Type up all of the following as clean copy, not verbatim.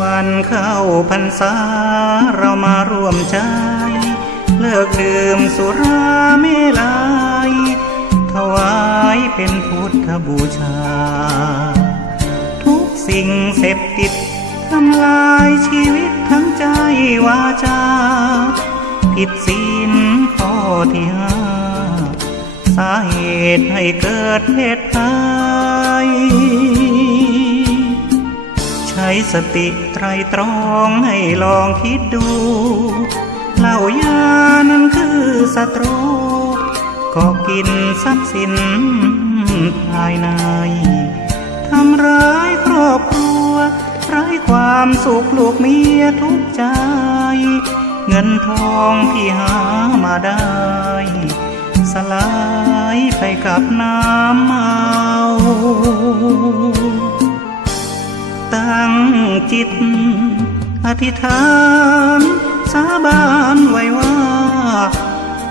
วันเข้าพรรษาเรามาร่วมใจเลิกดื่มสุราเมลัยถวายเป็นพุทธบูชาทุกสิ่งเสพติดทำลายชีวิตทั้งใจวาจาผิดศีลข้อที่5สาเหตุให้เกิดเพศภัยใช้สติไตรตรองให้ลองคิดดูเหล้ายานั้นคือศัตรูก็กินทรัพย์สินภายในทำร้ายครอบครัวไร้ความสุขลูกเมียทุกใจเงินทองที่หามาได้สลายไปกับน้ำเมาตั้งจิตอธิษฐานสาบานไว้ว่า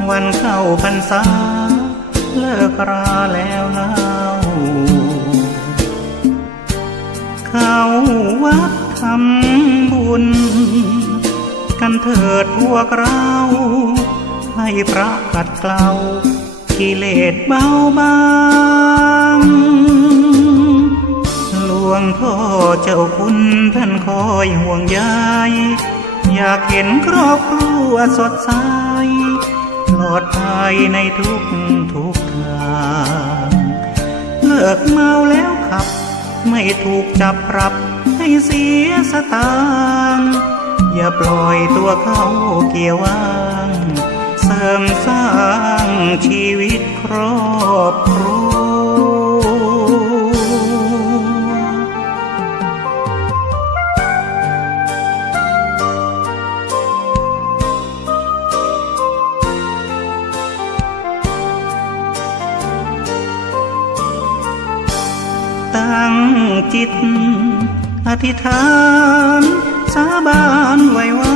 วันเข้าพรรษาเลิกราแล้วเล่าเข้าวัดทำบุญกันเถิดพวกเราให้พระขัดเกลากิเลสเบาบางหลวงพ่อเจ้าคุณท่านคอยห่วงใยอยากเห็นครอบครัวสดใสปลอดภัยในทุกทางเลิกเมาแล้วขับไม่ถูกจับปรับให้เสียสตางค์อย่าปล่อยตัวเขาเกี่ยวว่างเสริมสร้างชีวิตครอบครัวตั้งจิตอธิษฐานสาบานไว้ว่า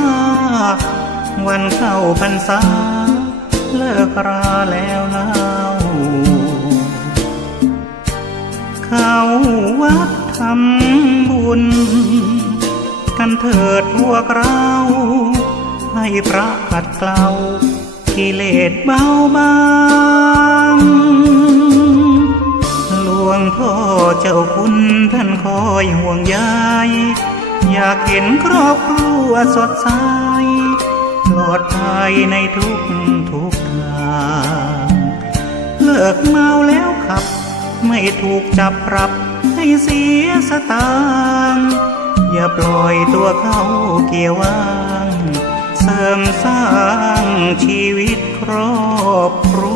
วันเข้าพรรษาเลิกราแล้วเล่าเข้าวัดทำบุญกันเถิดพวกเราให้พระขัดเกลากิเลสเบาบางหลวงพ่อเจ้าคุณท่านคอยห่วงใยอยากเห็นครอบครัวสดใสปลอดภัยในทุกทางเลิกเมาแล้วขับไม่ถูกจับปรับให้เสียสตางค์อย่าปล่อยตัวเขาเกี่ยวว่างเสริมสร้างชีวิตครอบครัว